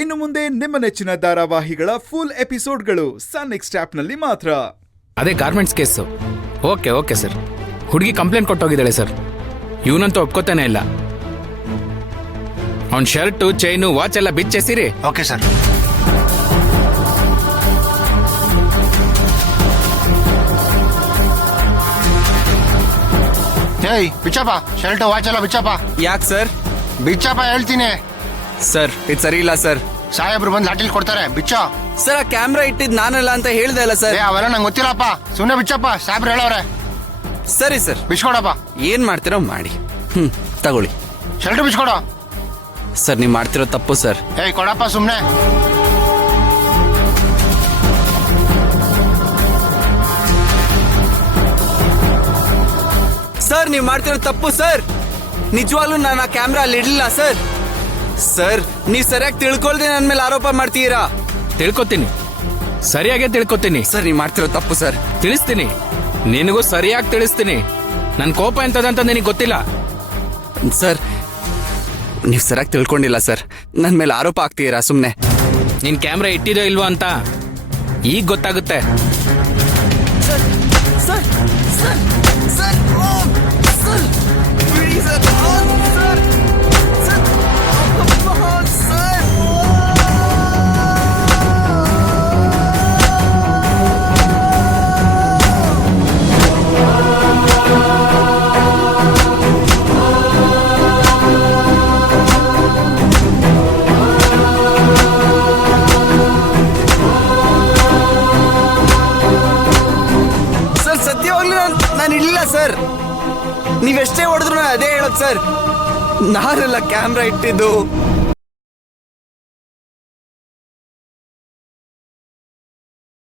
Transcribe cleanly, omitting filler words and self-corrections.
ಇನ್ನು ಮುಂದೆ ನಿಮ್ಮ ನೆಚ್ಚಿನ ಧಾರಾವಾಹಿಗಳ ಫುಲ್ ಎಪಿಸೋಡ್ಗಳು ಸನ್ ನೆಕ್ಸ್ಟ್ ಆಪ್ನಲ್ಲಿ ಮಾತ್ರ. ಅದೇ ಗಾರ್ಮೆಂಟ್ಸ್ ಕೇಸು. Okay sir. ಹುಡುಗಿ ಕಂಪ್ಲೇಂಟ್ ಕೊಟ್ಟೋಗಿದ್ದಾಳೆ ಸರ್. ಇವನಂತೂ ಒಪ್ಕೋತಾನೆ ಇಲ್ಲ. ಅವ್ನ ಶರ್ಟು, ಚೈನು, ವಾಚ್ ಎಲ್ಲ ಬಿಚ್ಚೆಸಿರಿ. Okay sir. ಏಯ್ ಬಿಚ್ಚಪ್ಪ, ಶರ್ಟ್ ವಾಚ್ ಎಲ್ಲ ಬಿಚ್ಚಪ್ಪ. ಯಾಕೆ ಸರ್? ಬಿಚ್ಚಪ್ಪ ಹೇಳ್ತೀನಿ ಸರ್. ಇದು ಸರಿ ಇಲ್ಲ ಸರ್. ಸಾಹೇಬ್ರು ಬಂದು ಲಾಟಿಲ್ ಕೊಡ್ತಾರೆ. ಬಿಚ್ಚ ಸರ್. ಆ ಕ್ಯಾಮ್ರಾ ಇಟ್ಟಿದ್ ನಾನಲ್ಲ ಅಂತ ಹೇಳ್ದೆ ಅಲ್ಲ ಸರ್. ಅವೆಲ್ಲ ನಂಗೆ ಗೊತ್ತಿಲ್ಲಪ್ಪ. ಸುಮ್ಮನೆ ಬಿಚ್ಚಪ್ಪ, ಸಾಹೇಬ್ರು ಹೇಳವ್ರೆ. ಸರಿ ಸರ್. ಬಿಚ್ಕೊಡಪ್ಪ. ಏನ್ ಮಾಡ್ತಿರೋ ಮಾಡಿ. ತಗೊಳ್ಳಿ. ಶರ್ಟ್ ಬಿಚ್ಕೊಡ. ಸರ್ ನೀವು ಮಾಡ್ತಿರೋ ತಪ್ಪು ಸರ್. ಏಯ್ ಕೊಡಪ್ಪ ಸುಮ್ಮನೆ. ಸರ್ ನೀವು ಮಾಡ್ತಿರೋ ತಪ್ಪು ಸರ್. ನಿಜವಾಗ್ಲೂ ನಾನು ಆ ಕ್ಯಾಮ್ರಾ ಅಲ್ಲಿ ಇಡ್ಲಿಲ್ಲ ಸರ್. ಸರ್ ನೀವು ಸರಿಯಾಗಿ ತಿಳ್ಕೊಳ್ದೆ ನನ್ನ ಮೇಲೆ ಆರೋಪ ಮಾಡ್ತೀರಾ. ತಿಳ್ಕೊತೀನಿ, ಸರಿಯಾಗೇ ತಿಳ್ಕೊತೀನಿ. ಸರ್ ನೀವು ಮಾಡ್ತಿರೋ ತಪ್ಪು ಸರ್. ತಿಳಿಸ್ತೀನಿ, ನಿನಗೂ ಸರಿಯಾಗಿ ತಿಳಿಸ್ತೀನಿ. ನನ್ನ ಕೋಪ ಎಂತದಂತ ನಿನಗೆ ಗೊತ್ತಿಲ್ಲ. ಸರ್ ನೀವು ಸರಿಯಾಗಿ ತಿಳ್ಕೊಂಡಿಲ್ಲ ಸರ್. ನನ್ನ ಮೇಲೆ ಆರೋಪ ಆಗ್ತೀರಾ ಸುಮ್ಮನೆ. ನಿನ್ ಕ್ಯಾಮ್ರಾ ಇಟ್ಟಿದೋ ಇಲ್ವೋ ಅಂತ ಈಗ ಗೊತ್ತಾಗುತ್ತೆ. Sir sir sir sir sir ಬಿಡಿ ಸರ್. ಸರ್ ಸರ್ ಸತ್ಯವಾಗ್ಲೂ ನಾನು ಇಲ್ಲಿಲ್ಲ ಸರ್. ನೀವೆಷ್ಟೇ ಹೊಡೆದ್ರು ನಾನು ಅದೇ ಹೇಳೋದು ಸರ್. ನಾನೆಲ್ಲ ಕ್ಯಾಮ್ರಾ ಇಟ್ಟಿದ್ದು.